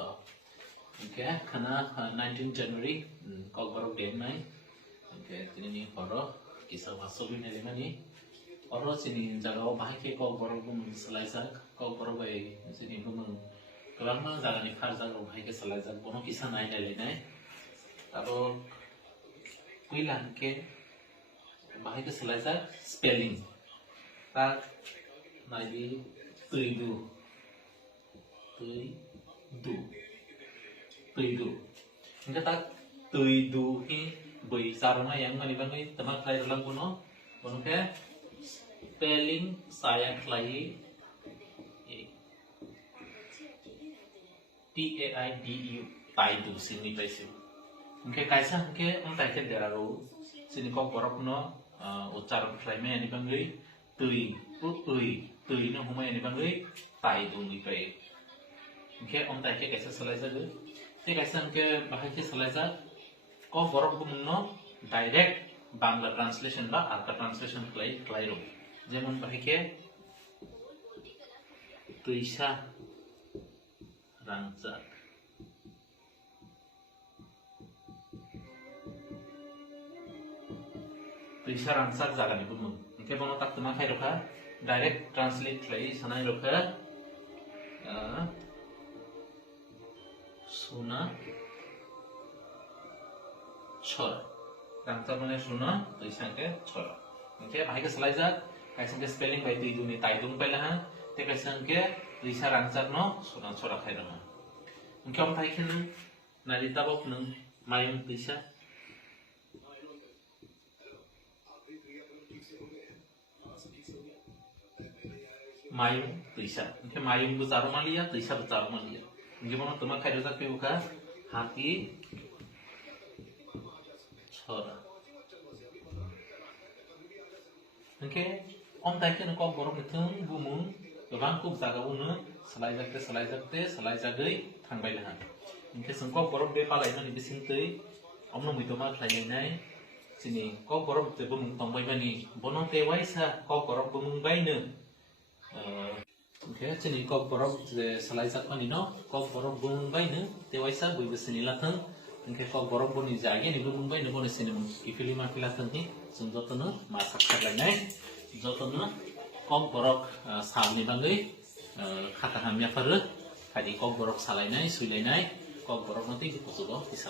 to oke karena 19 January kok borok game nai oke ini nih poro kisah masuk ini nih oro sini jaga bahaya ke kok borok bum selesai kok borok bayi sini bum kelama jaga nih khar jaga bahaya ke selesai bono kisah nai nai taro kuilan ke bahaya ke selesai spelling tak nabi tuidu hingga tak tuidu hi bui sarana yang manibangi teman klay dalam kuno ke spelling saya klay TAIDU taidu sini paisu hingga kaisa hingga ontai ke deraru sini kok borok no ucaran klay me manibangi tui no humai manibangi taidu ni pai oke om tak ke kaisa selesai dulu te kaisa ke bahasa ke selesai kok borok bumno direct bangla translation ba arka translation klai ro যেমন bahasa tuisa rangsak tuisa rangsak jaga ni bumun oke bono tak tuma khai roka direct translate klai sanai roka Suna Chor Rangsa mana Suna Tulisan ke Chor oke bahaya ke selesai kaisan ke spelling baik itu ni taidung pelahan te kaisan ke Tulisan Rangsa no Suna Chor khai rama oke om taikin narita bok nung mayung Tulisan mayung Tulisan oke mayung besar malia Tulisan besar malia gimana teman kayak dosa buka hati chora oke om taikin kok borok itu bumung gobaं kub jaga uno selai jagai thangbai lahan oke sengkok borok be palai no ni bising tei om no muitoma khlai nai sini kok borok te bumung tongbai bani bono te waisa kok borok bumung bai ne oke sini kok borok selai jat mani no kok borok bumung bai ne te waisa bui besini latang oke kok borok boni jagi ni bumung bai ne boni sini kifili ma filatan ni sunjotono masak khalai jotono kok borok samni bangai kata hamya faru tadi kok borok salai nai sulai nai kok borok nanti diputulo disalai